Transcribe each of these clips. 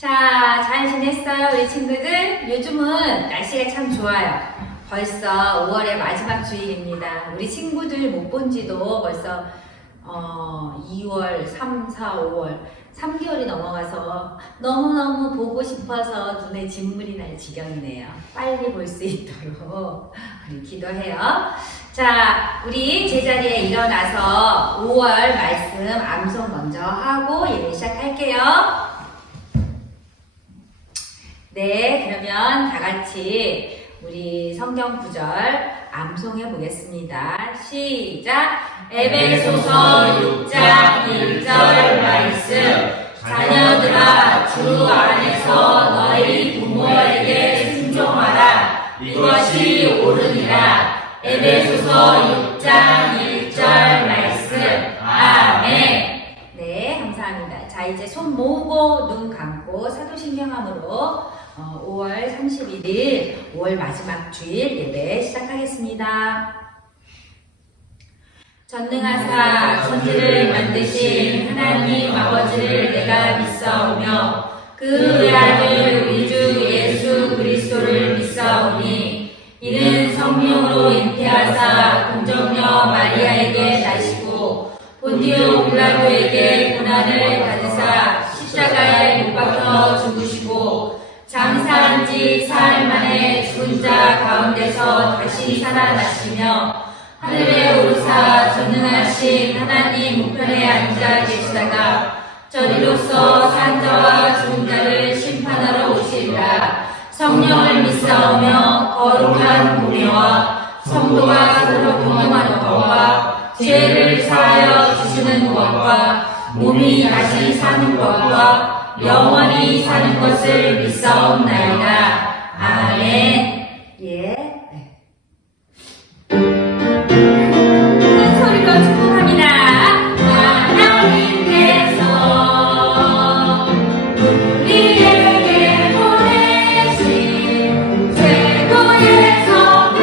자, 잘 지냈어요, 우리 친구들? 요즘은 날씨가 참 좋아요. 벌써 5월의 마지막 주일입니다. 우리 친구들 못 본 지도 벌써 2월, 3, 4, 5월 3개월이 넘어가서 너무너무 보고 싶어서 눈에 진물이 날 지경이네요. 빨리 볼 수 있도록 우리 기도해요. 자, 우리 제자리에 일어나서 5월 말씀 암송 먼저 하고 예배 시작할게요. 네, 그러면 다 같이 우리 성경 구절 암송해 보겠습니다. 시작! 에베소서 6장 1절 말씀. 자녀들아, 주 안에서 너희 부모에게 순종하라. 이것이 옳으니라. 에베소서 6장 1절 말씀. 아멘. 네, 감사합니다. 자, 이제 손 모으고 눈 감고 사도신경함으로 5월 31일 5월 마지막 주일 예배 시작하겠습니다. 전능하사 천지를 만드신 하나님 아버지를 내가 믿사오며 그 외아들 우리 주 예수 그리스도를 믿사오니 이는 성령으로 잉태하사 동정녀 마리아에게 나시고 본디오 빌라도에게 고난을 받으사 십자가에 못 박혀 죽으시고 장사한 지 사흘 만에 죽은 자 가운데서 다시 살아나시며 하늘에 오르사 전능하신 하나님 우편에 앉아 계시다가 저리로서 산 자와 죽은 자를 심판하러 오시리라. 성령을 믿사오며 거룩한 공예와 성도가 서로 공경하는 것과 죄를 사하여 주시는 것과 몸이 다시 사는 것과 영원히 사는 것을 믿사옵나이다. 아멘. 예. 큰 소리로 축복합니다. 하나님께서 우리에게 보내신 최고의 선물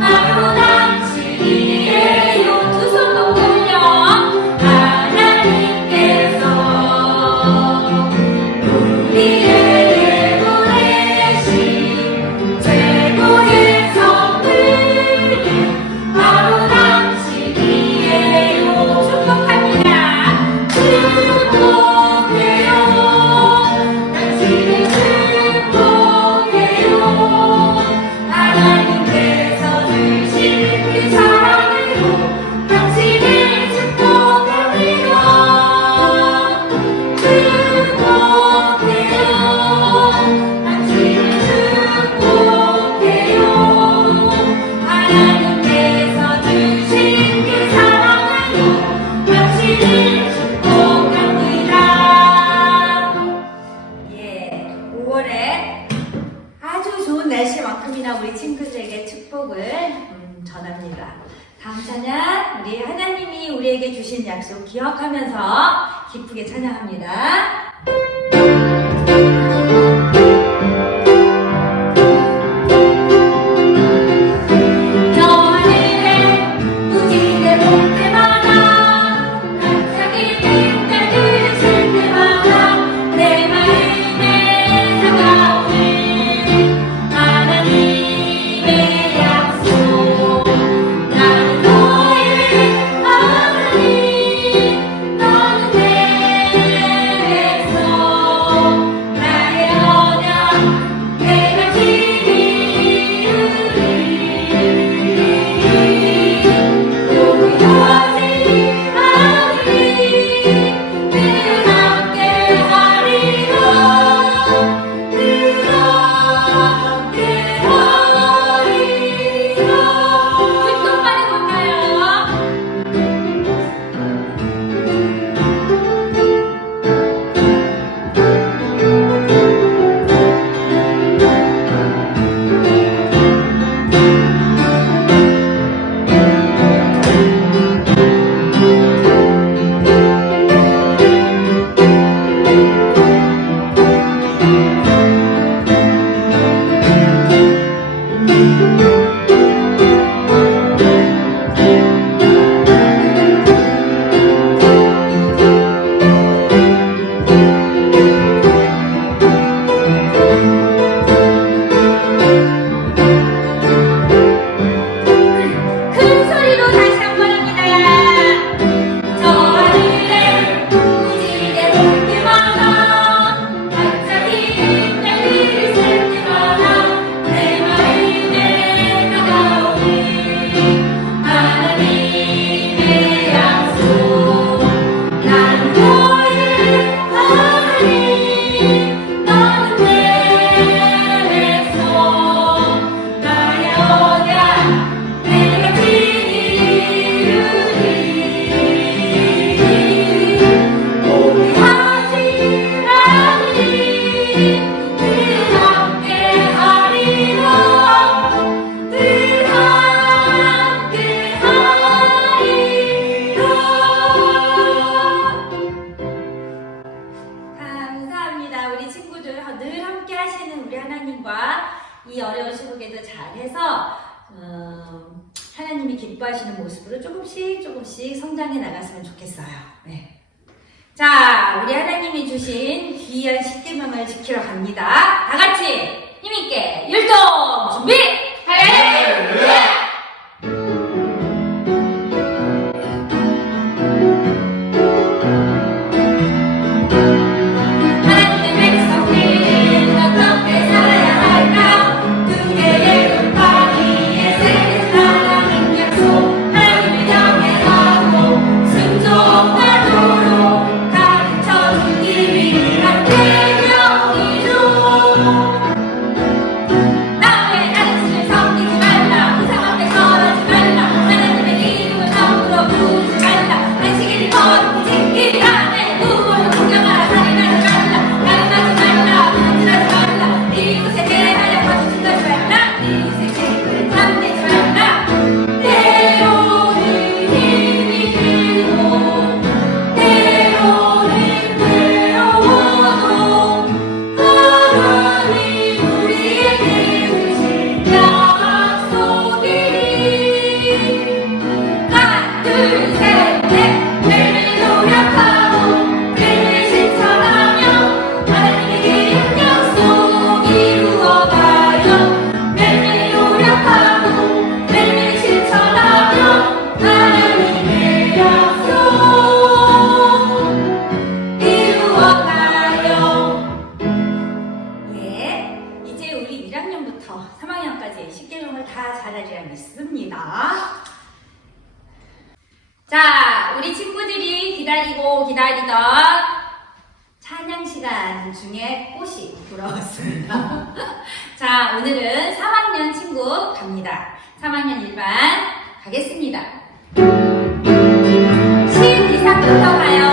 바로 당신이에요. 두 손 높으며 하나님께서 우리에게 보내신 최고의 선물 바로 당신이에요. 축복합니다. 축복해요. 당신을 축복해요. 하나님께서 주신 그 사랑으로 당신을 축복합니다. 축복해요. 당신을 축복해요. 하나님께서 주신 그 사랑으로 당신을 축복합니다. 예, 5월에 아주 좋은 날씨만큼이나 우리 친구들에게 축복을 전합니다. 다음 찬양, 우리 하나님이 우리에게 주신 약속 기억하면서 기쁘게 찬양합니다. 저 하늘에 무지개 볼 때마다 반짝이는 달들을 칠 때마다 내 마음에 다가오는 하나님의 약속. 나는 너의 하나님, 너는 내 이 어려운 시국에도 잘해서 하나님이 기뻐하시는 모습으로 조금씩 성장해 나갔으면 좋겠어요. 네. 자, 우리 하나님이 주신 귀한 10계명을 지키러 갑니다. 다 같이 힘있게 율동 준비! 할렐루야! 자, 우리 친구들이 기다리던 찬양 시간 중에 꽃이 돌아왔습니다. 자, 오늘은 3학년 친구 갑니다. 3학년 1반 가겠습니다. 시작부터 가요.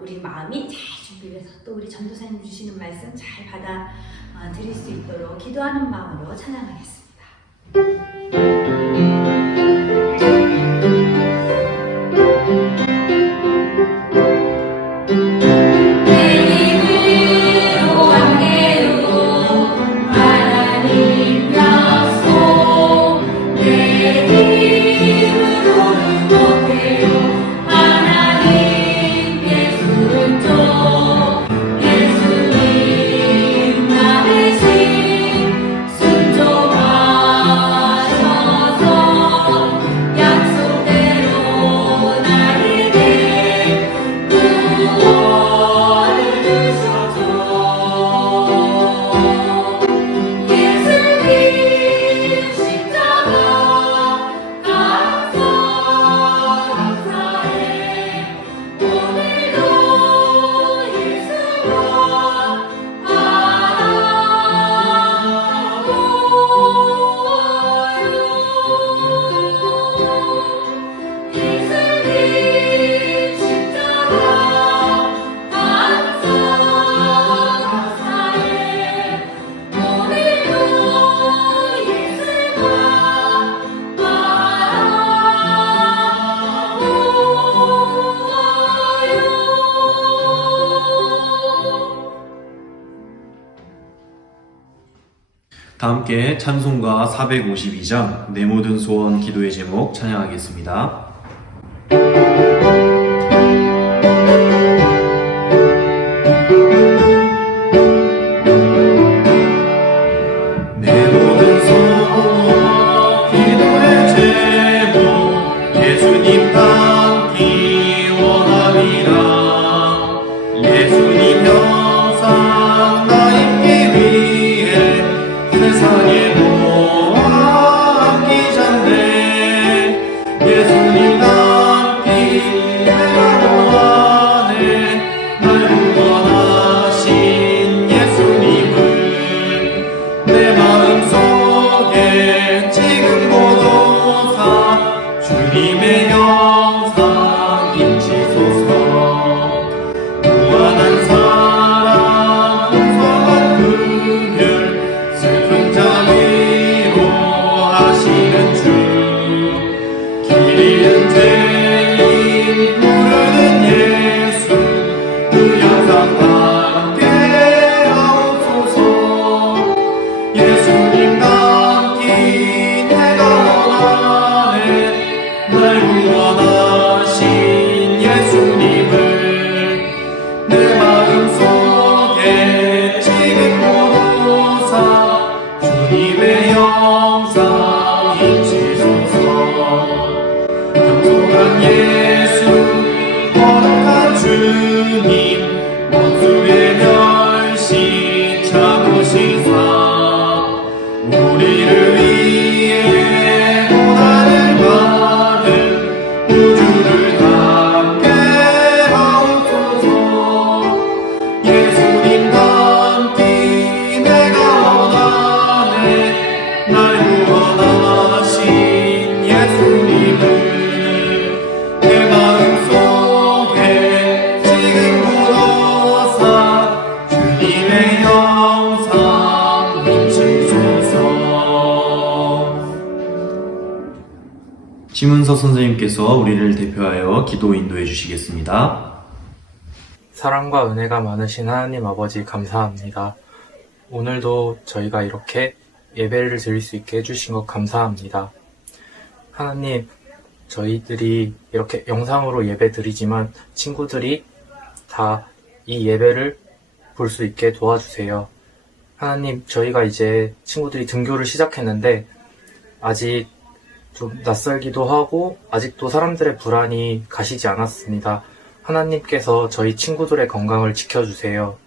우리 마음이 잘 준비돼서 또 우리 전도사님 주시는 말씀 잘 받아 드릴 수 있도록 기도하는 마음으로 찬양하겠습니다. 예수님 나의 신 순종하셔 다 함께 찬송가 452장 내 모든 소원 기도의 제목 찬양하겠습니다. 심은서 선생님께서 우리를 대표하여 기도 인도해 주시겠습니다. 사랑과 은혜가 많으신 하나님 아버지 감사합니다. 오늘도 저희가 이렇게 예배를 드릴 수 있게 해주신 것 감사합니다. 하나님, 저희들이 이렇게 영상으로 예배 드리지만 친구들이 다 이 예배를 볼 수 있게 도와주세요. 하나님, 저희가 이제 친구들이 등교를 시작했는데 아직 좀 낯설기도 하고 아직도 사람들의 불안이 가시지 않았습니다. 하나님께서 저희 친구들의 건강을 지켜주세요.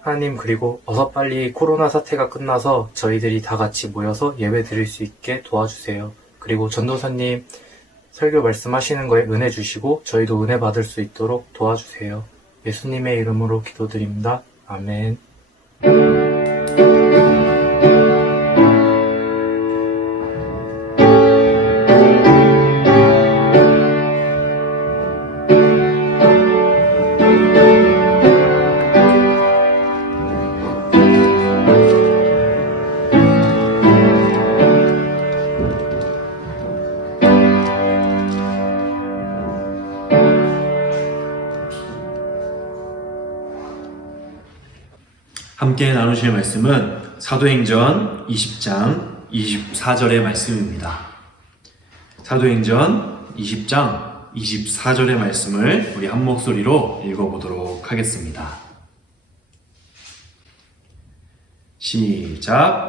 하나님, 그리고 어서 빨리 코로나 사태가 끝나서 저희들이 다 같이 모여서 예배 드릴 수 있게 도와주세요. 그리고 전도사님 설교 말씀하시는 거에 은혜 주시고 저희도 은혜 받을 수 있도록 도와주세요. 예수님의 이름으로 기도드립니다. 아멘. 함께 나누실 말씀은 사도행전 20장 24절의 말씀입니다. 사도행전 20장 24절의 말씀을 우리 한 목소리로 읽어보도록 하겠습니다. 시작.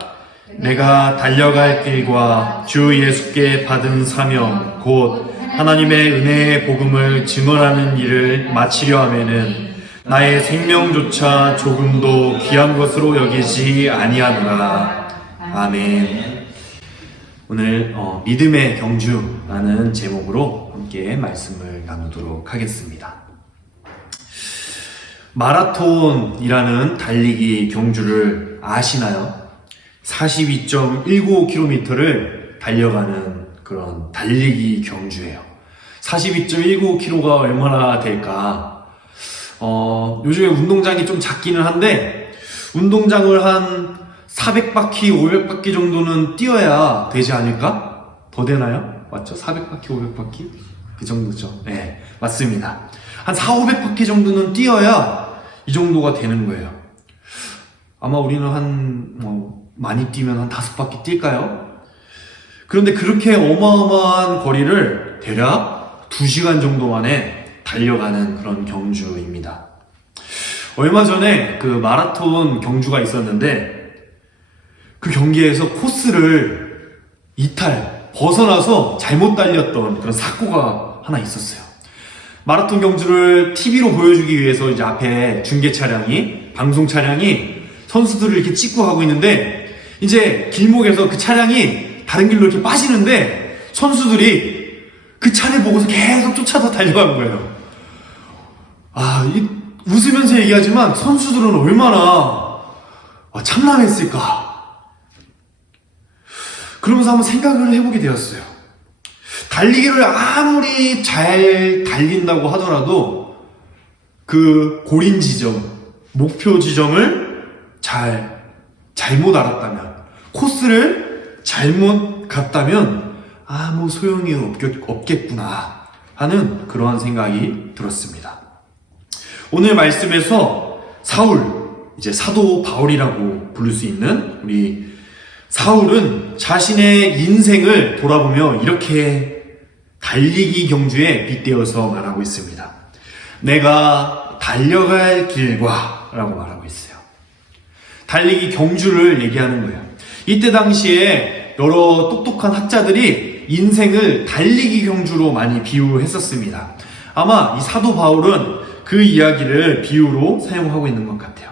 내가 달려갈 길과 주 예수께 받은 사명 곧 하나님의 은혜의 복음을 증언하는 일을 마치려 하면은 나의 생명조차 조금도 귀한 것으로 여기지 아니하노라. 아멘. 오늘 믿음의 경주라는 제목으로 함께 말씀을 나누도록 하겠습니다. 마라톤이라는 달리기 경주를 아시나요? 42.19km를 달려가는 그런 달리기 경주예요. 42.19km가 얼마나 될까? 요즘에 운동장이 좀 작기는 한데 운동장을 한 400바퀴, 500바퀴 정도는 뛰어야 되지 않을까? 더 되나요? 맞죠? 400바퀴, 500바퀴? 그 정도죠. 네, 맞습니다. 한 400, 500바퀴 정도는 뛰어야 이 정도가 되는 거예요. 아마 우리는 한 많이 뛰면 한 5바퀴 뛸까요? 그런데 그렇게 어마어마한 거리를 대략 2시간 정도 만에 달려가는 그런 경주입니다. 얼마 전에 그 마라톤 경주가 있었는데 그 경기에서 코스를 벗어나서 잘못 달렸던 그런 사고가 하나 있었어요. 마라톤 경주를 TV로 보여주기 위해서 이제 앞에 중계 차량이, 방송 차량이 선수들을 이렇게 찍고 가고 있는데 이제 길목에서 그 차량이 다른 길로 이렇게 빠지는데 선수들이 그 차를 보고서 계속 쫓아서 달려가는 거예요. 웃으면서 얘기하지만 선수들은 얼마나 참남했을까. 그러면서 한번 생각을 해보게 되었어요. 달리기를 아무리 잘 달린다고 하더라도 그 고린 지점, 목표 지점을 잘못 알았다면, 코스를 잘못 갔다면 아무 소용이 없겠구나 하는 그러한 생각이 들었습니다. 오늘 말씀에서 사울, 이제 사도 바울이라고 부를 수 있는 우리 사울은 자신의 인생을 돌아보며 이렇게 달리기 경주에 빗대어서 말하고 있습니다. 내가 달려갈 길과 라고 말하고 있어요. 달리기 경주를 얘기하는 거예요. 이때 당시에 여러 똑똑한 학자들이 인생을 달리기 경주로 많이 비유했었습니다. 아마 이 사도 바울은 그 이야기를 비유로 사용하고 있는 것 같아요.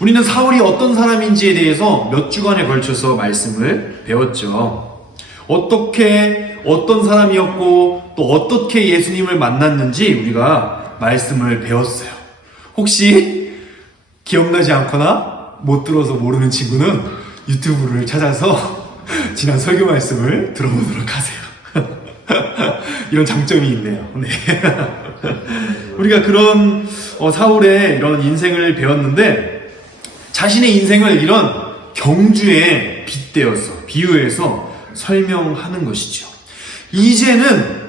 우리는 사울이 어떤 사람인지에 대해서 몇 주간에 걸쳐서 말씀을 배웠죠. 어떤 사람이었고 또 어떻게 예수님을 만났는지 우리가 말씀을 배웠어요. 혹시 기억나지 않거나 못 들어서 모르는 친구는 유튜브를 찾아서 지난 설교 말씀을 들어보도록 하세요. 이런 장점이 있네요. 네. 우리가 그런 사울의 이런 인생을 배웠는데 자신의 인생을 이런 경주에 빗대어서 비유해서 설명하는 것이죠. 이제는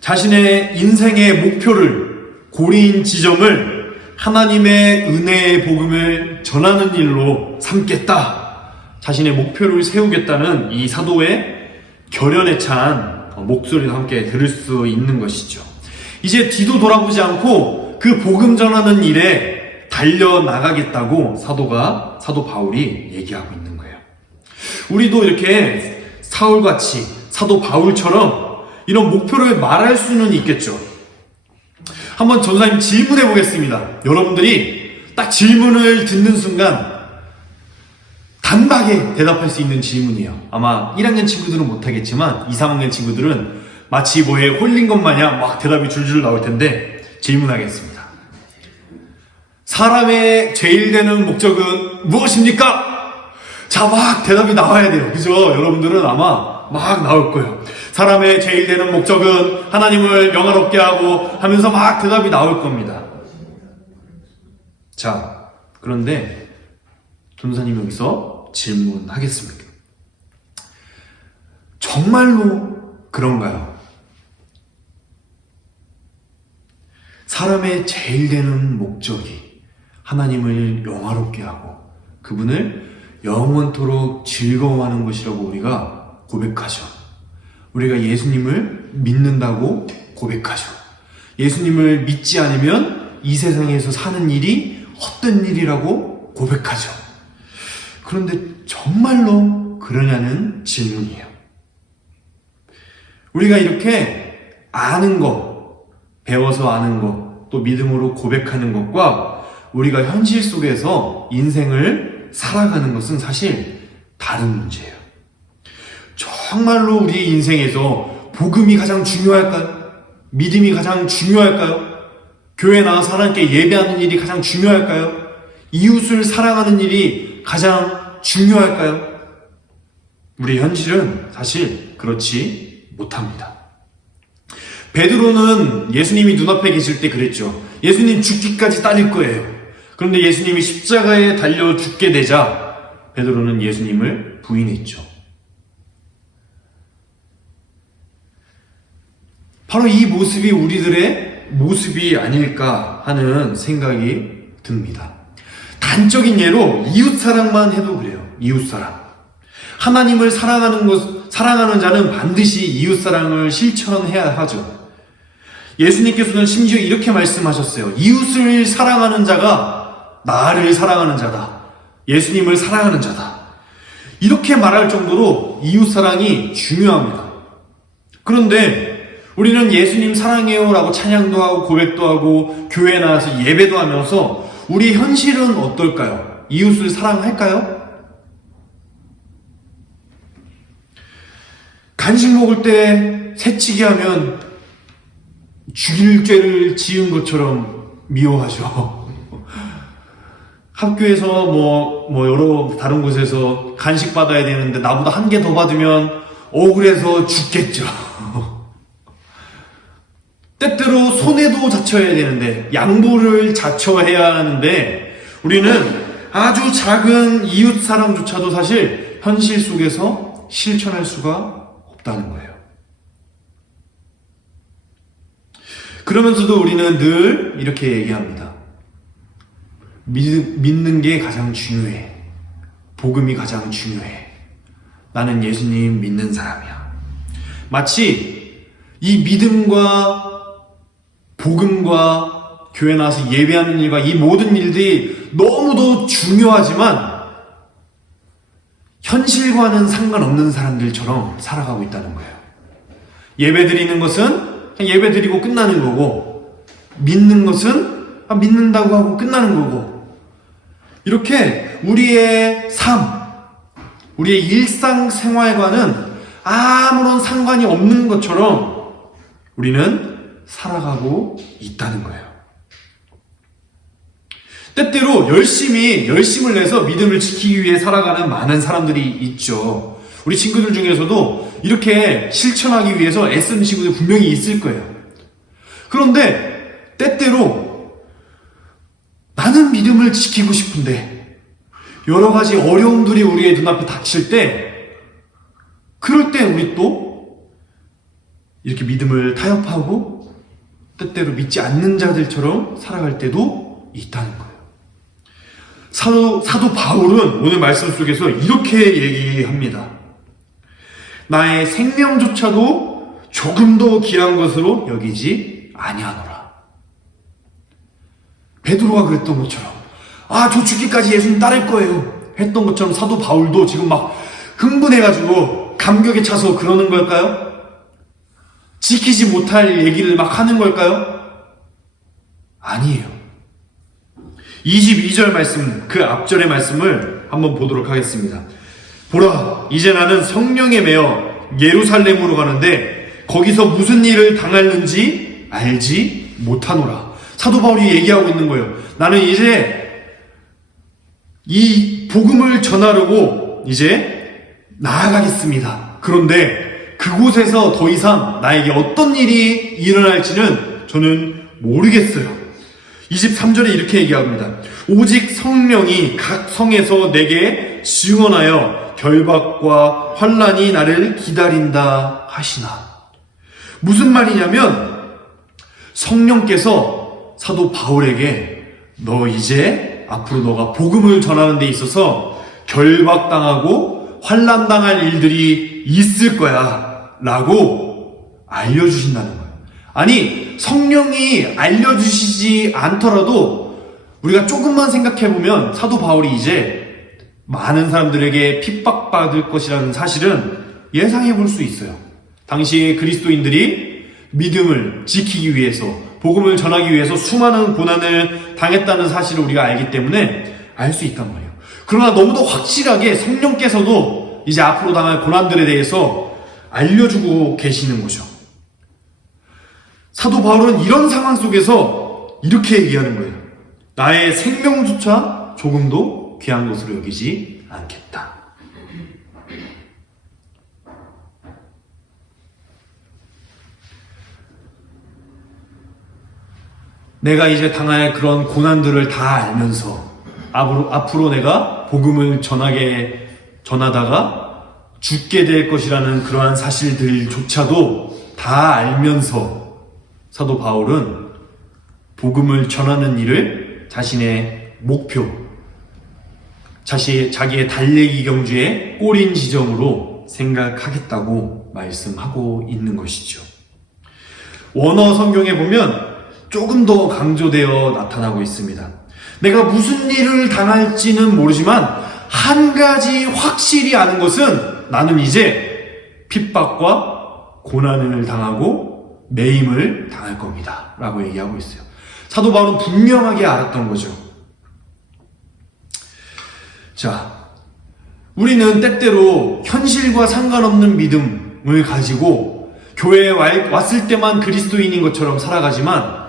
자신의 인생의 목표를, 고린 지점을 하나님의 은혜의 복음을 전하는 일로 삼겠다. 자신의 목표를 세우겠다는 이 사도의 결연에 찬 목소리도 함께 들을 수 있는 것이죠. 이제 뒤도 돌아보지 않고 그 복음 전하는 일에 달려나가겠다고 사도 바울이 얘기하고 있는 거예요. 우리도 이렇게 사울같이 사도 바울처럼 이런 목표를 말할 수는 있겠죠. 한번 전사님 질문해 보겠습니다. 여러분들이 딱 질문을 듣는 순간 단박에 대답할 수 있는 질문이에요. 아마 1학년 친구들은 못하겠지만 2, 3학년 친구들은 마치 뭐에 홀린 것 마냥 막 대답이 줄줄 나올 텐데 질문하겠습니다. 사람의 제일 되는 목적은 무엇입니까? 자, 막 대답이 나와야 돼요. 그죠? 여러분들은 아마 막 나올 거예요. 사람의 제일 되는 목적은 하나님을 영화롭게 하고 하면서 막 대답이 나올 겁니다. 자, 그런데 전사님 여기서 질문하겠습니다. 정말로 그런가요? 사람의 제일 되는 목적이 하나님을 영화롭게 하고 그분을 영원토록 즐거워하는 것이라고 우리가 고백하죠. 우리가 예수님을 믿는다고 고백하죠. 예수님을 믿지 않으면 이 세상에서 사는 일이 헛된 일이라고 고백하죠. 그런데 정말로 그러냐는 질문이에요. 우리가 이렇게 아는 것, 배워서 아는 것, 또 믿음으로 고백하는 것과 우리가 현실 속에서 인생을 살아가는 것은 사실 다른 문제예요. 정말로 우리 인생에서 복음이 가장 중요할까요? 믿음이 가장 중요할까요? 교회 나와서 하나님께 예배하는 일이 가장 중요할까요? 이웃을 사랑하는 일이 가장 중요할까요? 우리 현실은 사실 그렇지 못합니다. 베드로는 예수님이 눈앞에 계실 때 그랬죠. 예수님 죽기까지 따를 거예요. 그런데 예수님이 십자가에 달려 죽게 되자 베드로는 예수님을 부인했죠. 바로 이 모습이 우리들의 모습이 아닐까 하는 생각이 듭니다. 다 단적인 예로 이웃사랑만 해도 그래요. 이웃사랑. 하나님을 사랑하는 자는 반드시 이웃사랑을 실천해야 하죠. 예수님께서는 심지어 이렇게 말씀하셨어요. 이웃을 사랑하는 자가 나를 사랑하는 자다. 예수님을 사랑하는 자다. 이렇게 말할 정도로 이웃사랑이 중요합니다. 그런데 우리는 예수님 사랑해요 라고 찬양도 하고 고백도 하고 교회에 나와서 예배도 하면서 우리 현실은 어떨까요? 이웃을 사랑할까요? 간식 먹을 때 새치기 하면 죽일 죄를 지은 것처럼 미워하죠. 학교에서 여러 다른 곳에서 간식 받아야 되는데 나보다 한 개 더 받으면 억울해서 죽겠죠. 때때로 손해도 자처해야 되는데 양보를 자처해야 하는데 우리는 아주 작은 이웃 사랑조차도 사실 현실 속에서 실천할 수가 없다는 거예요. 그러면서도 우리는 늘 이렇게 얘기합니다. 믿는 게 가장 중요해. 복음이 가장 중요해. 나는 예수님 믿는 사람이야. 마치 이 믿음과 복음과 교회 나와서 예배하는 일과 이 모든 일들이 너무도 중요하지만 현실과는 상관없는 사람들처럼 살아가고 있다는 거예요. 예배 드리는 것은 그냥 예배 드리고 끝나는 거고, 믿는 것은 믿는다고 하고 끝나는 거고, 이렇게 우리의 삶, 우리의 일상생활과는 아무런 상관이 없는 것처럼 우리는 살아가고 있다는 거예요. 때때로 열심을 내서 믿음을 지키기 위해 살아가는 많은 사람들이 있죠. 우리 친구들 중에서도 이렇게 실천하기 위해서 애쓰는 친구들 분명히 있을 거예요. 그런데 때때로 나는 믿음을 지키고 싶은데 여러 가지 어려움들이 우리의 눈앞에 닥칠 때, 그럴 때 우리 또 이렇게 믿음을 타협하고 때때로 믿지 않는 자들처럼 살아갈 때도 있다는 거예요. 사도 바울은 오늘 말씀 속에서 이렇게 얘기합니다. 나의 생명조차도 조금 더 귀한 것으로 여기지 아니하노라. 베드로가 그랬던 것처럼, 저 죽기까지 예수님 따를 거예요 했던 것처럼 사도 바울도 지금 막 흥분해가지고 감격에 차서 그러는 걸까요? 지키지 못할 얘기를 막 하는 걸까요? 아니에요. 22절 말씀, 그 앞절의 말씀을 한번 보도록 하겠습니다. 보라, 이제 나는 성령에 매여 예루살렘으로 가는데 거기서 무슨 일을 당하는지 알지 못하노라. 사도 바울이 얘기하고 있는 거예요. 나는 이제 이 복음을 전하려고 이제 나아가겠습니다. 그런데 그곳에서 더 이상 나에게 어떤 일이 일어날지는 저는 모르겠어요. 23절에 이렇게 얘기합니다. 오직 성령이 각 성에서 내게 증언하여 결박과 환난이 나를 기다린다 하시나. 무슨 말이냐면 성령께서 사도 바울에게 너 이제 앞으로 너가 복음을 전하는 데 있어서 결박당하고 환난당할 일들이 있을 거야 라고 알려주신다는 거예요. 아니, 성령이 알려주시지 않더라도 우리가 조금만 생각해보면 사도 바울이 이제 많은 사람들에게 핍박받을 것이라는 사실은 예상해볼 수 있어요. 당시 그리스도인들이 믿음을 지키기 위해서, 복음을 전하기 위해서 수많은 고난을 당했다는 사실을 우리가 알기 때문에 알 수 있단 말이에요. 그러나 너무도 확실하게 성령께서도 이제 앞으로 당할 고난들에 대해서 알려주고 계시는 거죠. 사도 바울은 이런 상황 속에서 이렇게 얘기하는 거예요. 나의 생명조차 조금도 귀한 것으로 여기지 않겠다. 내가 이제 당할 그런 고난들을 다 알면서 앞으로 내가 복음을 전하다가 죽게 될 것이라는 그러한 사실들조차도 다 알면서 사도 바울은 복음을 전하는 일을 자신의 목표, 자기의 달래기 경주의 꼬린 지점으로 생각하겠다고 말씀하고 있는 것이죠. 원어 성경에 보면 조금 더 강조되어 나타나고 있습니다. 내가 무슨 일을 당할지는 모르지만 한 가지 확실히 아는 것은 나는 이제 핍박과 고난을 당하고 매임을 당할 겁니다 라고 얘기하고 있어요. 사도 바울은 분명하게 알았던 거죠. 자, 우리는 때때로 현실과 상관없는 믿음을 가지고 교회에 왔을 때만 그리스도인인 것처럼 살아가지만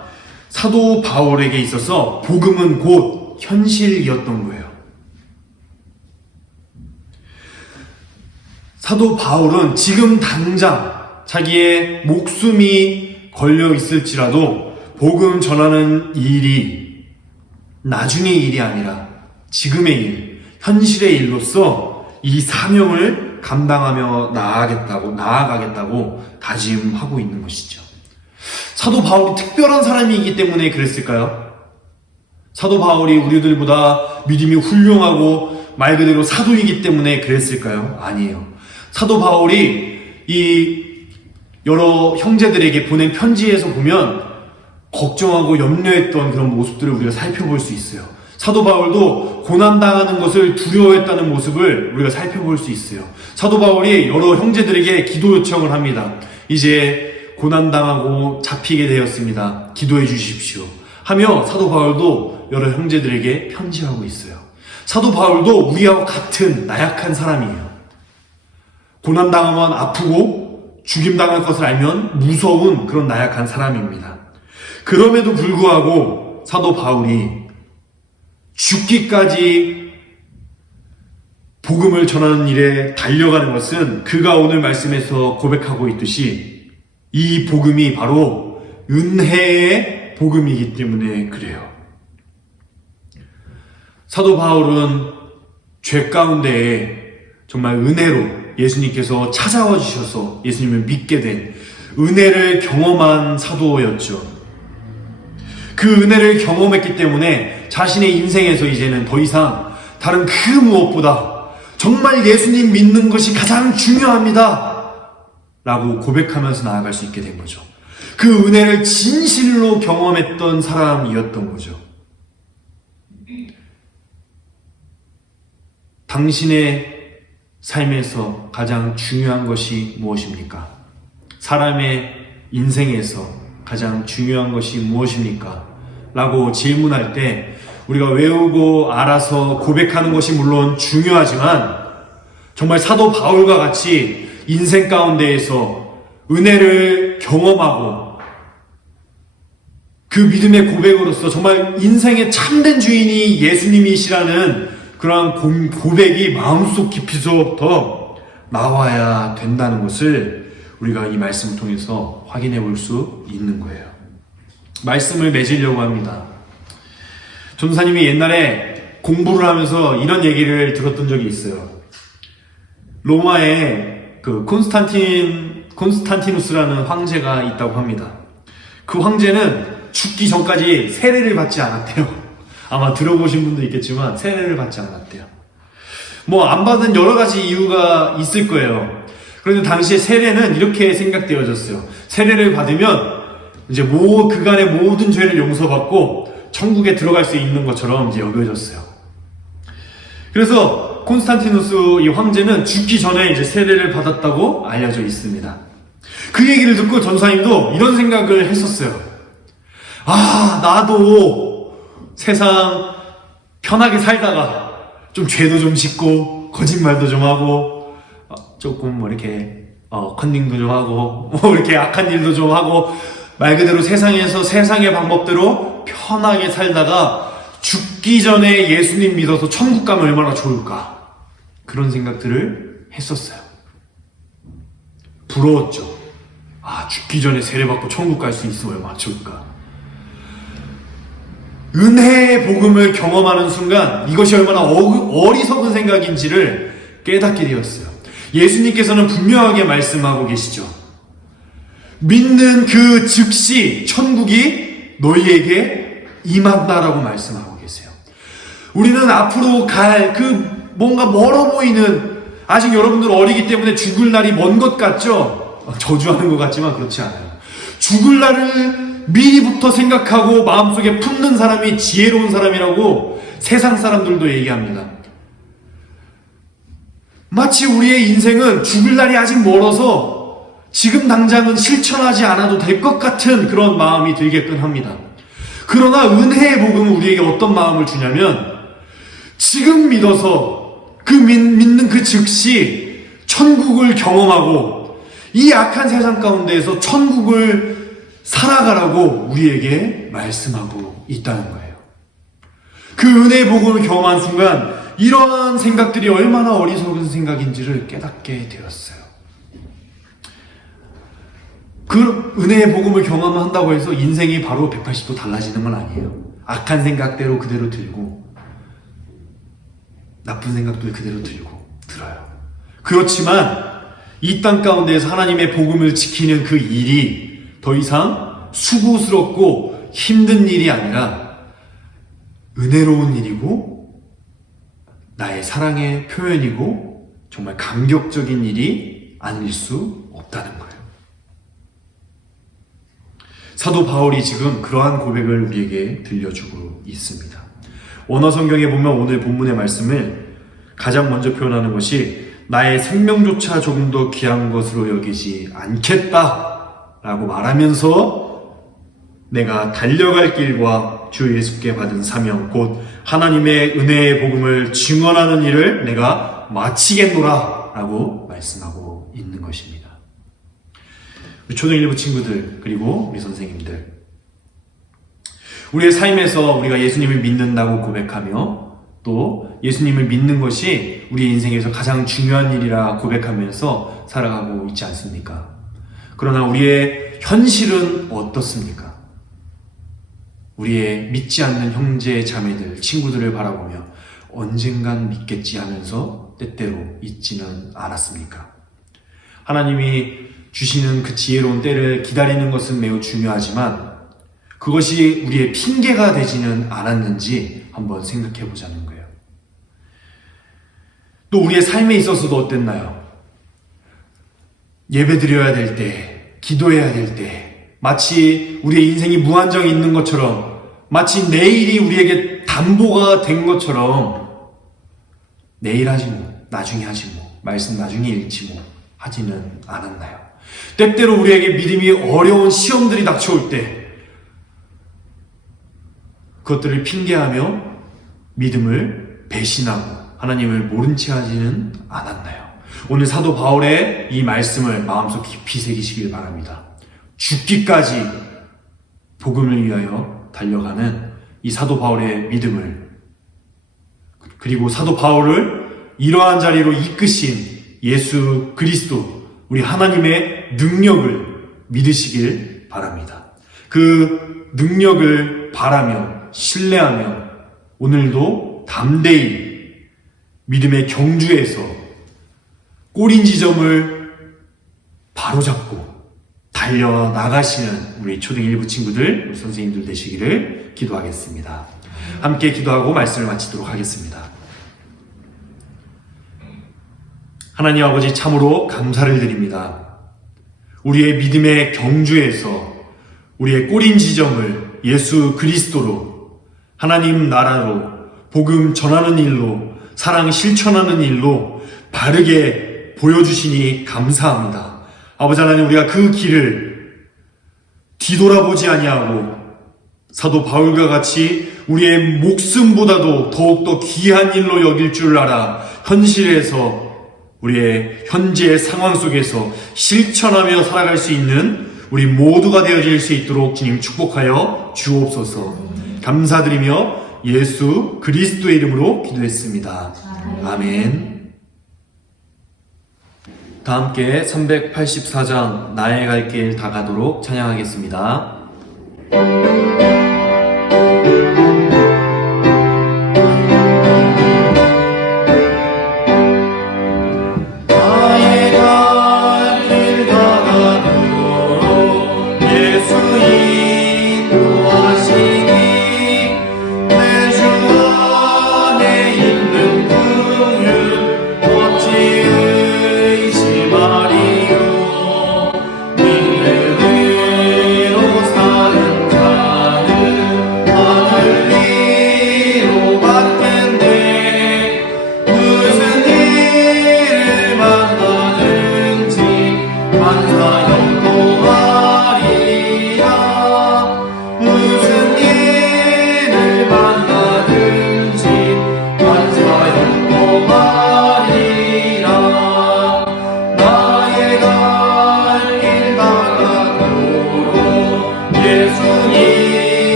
사도 바울에게 있어서 복음은 곧 현실이었던 거예요. 사도 바울은 지금 당장 자기의 목숨이 걸려 있을지라도 복음 전하는 일이 나중의 일이 아니라 지금의 일, 현실의 일로서 이 사명을 감당하며 나아가겠다고 다짐하고 있는 것이죠. 사도 바울이 특별한 사람이기 때문에 그랬을까요? 사도 바울이 우리들보다 믿음이 훌륭하고 말 그대로 사도이기 때문에 그랬을까요? 아니에요. 사도 바울이 이 여러 형제들에게 보낸 편지에서 보면 걱정하고 염려했던 그런 모습들을 우리가 살펴볼 수 있어요. 사도 바울도 고난당하는 것을 두려워했다는 모습을 우리가 살펴볼 수 있어요. 사도 바울이 여러 형제들에게 기도 요청을 합니다. 이제 고난당하고 잡히게 되었습니다. 기도해 주십시오. 하며 사도 바울도 여러 형제들에게 편지하고 있어요. 사도 바울도 우리와 같은 나약한 사람이에요. 고난당하면 아프고 죽임당할 것을 알면 무서운 그런 나약한 사람입니다. 그럼에도 불구하고 사도 바울이 죽기까지 복음을 전하는 일에 달려가는 것은 그가 오늘 말씀에서 고백하고 있듯이 이 복음이 바로 은혜의 복음이기 때문에 그래요. 사도 바울은 죄 가운데에 정말 은혜로 예수님께서 찾아와 주셔서 예수님을 믿게 된 은혜를 경험한 사도였죠. 그 은혜를 경험했기 때문에 자신의 인생에서 이제는 더 이상 다른 그 무엇보다 정말 예수님 믿는 것이 가장 중요합니다 라고 고백하면서 나아갈 수 있게 된 거죠. 그 은혜를 진실로 경험했던 사람이었던 거죠. 당신의 삶에서 가장 중요한 것이 무엇입니까? 사람의 인생에서 가장 중요한 것이 무엇입니까? 라고 질문할 때 우리가 외우고 알아서 고백하는 것이 물론 중요하지만 정말 사도 바울과 같이 인생 가운데에서 은혜를 경험하고 그 믿음의 고백으로서 정말 인생의 참된 주인이 예수님이시라는 그러한 고백이 마음속 깊이서부터 나와야 된다는 것을 우리가 이 말씀을 통해서 확인해 볼 수 있는 거예요. 말씀을 맺으려고 합니다. 전도사님이 옛날에 공부를 하면서 이런 얘기를 들었던 적이 있어요. 로마에 그 콘스탄티누스라는 황제가 있다고 합니다. 그 황제는 죽기 전까지 세례를 받지 않았대요. 아마 들어보신 분도 있겠지만 세례를 받지 않았대요. 뭐 안 받은 여러 가지 이유가 있을 거예요. 그런데 당시에 세례는 이렇게 생각되어졌어요. 세례를 받으면 이제 그간의 모든 죄를 용서받고 천국에 들어갈 수 있는 것처럼 이제 여겨졌어요. 그래서 콘스탄티누스 이 황제는 죽기 전에 이제 세례를 받았다고 알려져 있습니다. 그 얘기를 듣고 전사님도 이런 생각을 했었어요. 나도 세상 편하게 살다가 좀 죄도 좀 짓고 거짓말도 좀 하고 조금 뭐 이렇게 컨닝도 좀 하고 뭐 이렇게 악한 일도 좀 하고 말 그대로 세상에서 세상의 방법대로 편하게 살다가 죽기 전에 예수님 믿어서 천국 가면 얼마나 좋을까 그런 생각들을 했었어요. 부러웠죠. 죽기 전에 세례받고 천국 갈 수 있으면 얼마나 좋을까. 은혜의 복음을 경험하는 순간 이것이 얼마나 어리석은 생각인지를 깨닫게 되었어요. 예수님께서는 분명하게 말씀하고 계시죠. 믿는 그 즉시 천국이 너희에게 임한다라고 말씀하고 계세요. 우리는 앞으로 갈 그 뭔가 멀어 보이는, 아직 여러분들 어리기 때문에 죽을 날이 먼 것 같죠? 저주하는 것 같지만 그렇지 않아요. 죽을 날을 미리부터 생각하고 마음속에 품는 사람이 지혜로운 사람이라고 세상 사람들도 얘기합니다. 마치 우리의 인생은 죽을 날이 아직 멀어서 지금 당장은 실천하지 않아도 될 것 같은 그런 마음이 들게끔 합니다. 그러나 은혜의 복음은 우리에게 어떤 마음을 주냐면, 지금 믿어서 그 믿는 그 즉시 천국을 경험하고 이 악한 세상 가운데에서 천국을 살아가라고 우리에게 말씀하고 있다는 거예요. 그 은혜의 복음을 경험한 순간 이러한 생각들이 얼마나 어리석은 생각인지를 깨닫게 되었어요. 그 은혜의 복음을 경험한다고 해서 인생이 바로 180도 달라지는 건 아니에요. 악한 생각대로 그대로 들고 나쁜 생각도 그대로 들어요. 그렇지만 이 땅 가운데에서 하나님의 복음을 지키는 그 일이 더 이상 수고스럽고 힘든 일이 아니라 은혜로운 일이고 나의 사랑의 표현이고 정말 감격적인 일이 아닐 수 없다는 거예요. 사도 바울이 지금 그러한 고백을 우리에게 들려주고 있습니다. 원어 성경에 보면 오늘 본문의 말씀을 가장 먼저 표현하는 것이 나의 생명조차 조금 더 귀한 것으로 여기지 않겠다 라고 말하면서 내가 달려갈 길과 주 예수께 받은 사명 곧 하나님의 은혜의 복음을 증언하는 일을 내가 마치겠노라 라고 말씀하고 있는 것입니다. 우리 초등1부 친구들 그리고 우리 선생님들, 우리의 삶에서 우리가 예수님을 믿는다고 고백하며 또 예수님을 믿는 것이 우리 인생에서 가장 중요한 일이라 고백하면서 살아가고 있지 않습니까? 그러나 우리의 현실은 어떻습니까? 우리의 믿지 않는 형제, 자매들, 친구들을 바라보며 언젠간 믿겠지 하면서 때때로 잊지는 않았습니까? 하나님이 주시는 그 지혜로운 때를 기다리는 것은 매우 중요하지만 그것이 우리의 핑계가 되지는 않았는지 한번 생각해 보자는 거예요. 또 우리의 삶에 있어서도 어땠나요? 예배 드려야 될 때, 기도해야 될 때, 마치 우리의 인생이 무한정 있는 것처럼, 마치 내일이 우리에게 담보가 된 것처럼 내일 하지 뭐, 나중에 하지 뭐, 말씀 나중에 읽지 뭐 하지는 않았나요? 때때로 우리에게 믿음이 어려운 시험들이 닥쳐올 때 그것들을 핑계하며 믿음을 배신하고 하나님을 모른 채 하지는 않았나요? 오늘 사도 바울의 이 말씀을 마음속 깊이 새기시길 바랍니다. 죽기까지 복음을 위하여 달려가는 이 사도 바울의 믿음을, 그리고 사도 바울을 이러한 자리로 이끄신 예수 그리스도, 우리 하나님의 능력을 믿으시길 바랍니다. 그 능력을 바라며 신뢰하며 오늘도 담대히 믿음의 경주에서 꼬린 지점을 바로잡고 달려나가시는 우리 초등 1부 친구들, 우리 선생님들 되시기를 기도하겠습니다. 함께 기도하고 말씀을 마치도록 하겠습니다. 하나님 아버지, 참으로 감사를 드립니다. 우리의 믿음의 경주에서 우리의 꼬린 지점을 예수 그리스도로, 하나님 나라로, 복음 전하는 일로, 사랑 실천하는 일로 바르게 보여주시니 감사합니다. 아버지 하나님, 우리가 그 길을 뒤돌아보지 아니하고 사도 바울과 같이 우리의 목숨보다도 더욱더 귀한 일로 여길 줄 알아 현실에서, 우리의 현재의 상황 속에서 실천하며 살아갈 수 있는 우리 모두가 되어질 수 있도록 주님 축복하여 주옵소서. 감사드리며 예수 그리스도의 이름으로 기도했습니다. 아멘. 다 함께 384장 나의 갈 길 다 가도록 찬양하겠습니다. 예수 인도하시니 내 주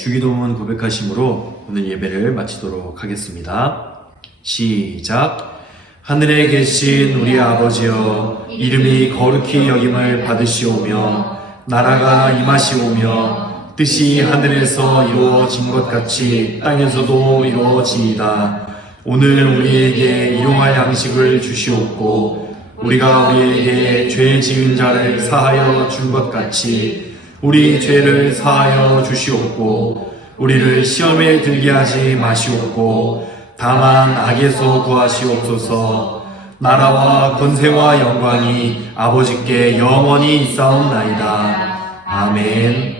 주기도문 고백하심으로 오늘 예배를 마치도록 하겠습니다. 시작. 하늘에 계신 우리 아버지여, 이름이 거룩히 여김을 받으시오며 나라가 임하시오며 뜻이 하늘에서 이루어진 것 같이 땅에서도 이루어지이다. 오늘 우리에게 일용할 양식을 주시옵고 우리가 우리에게 죄 지은 자를 사하여 준 것 같이 우리 죄를 사하여 주시옵고 우리를 시험에 들게 하지 마시옵고 다만 악에서 구하시옵소서. 나라와 권세와 영광이 아버지께 영원히 있사옵나이다. 아멘.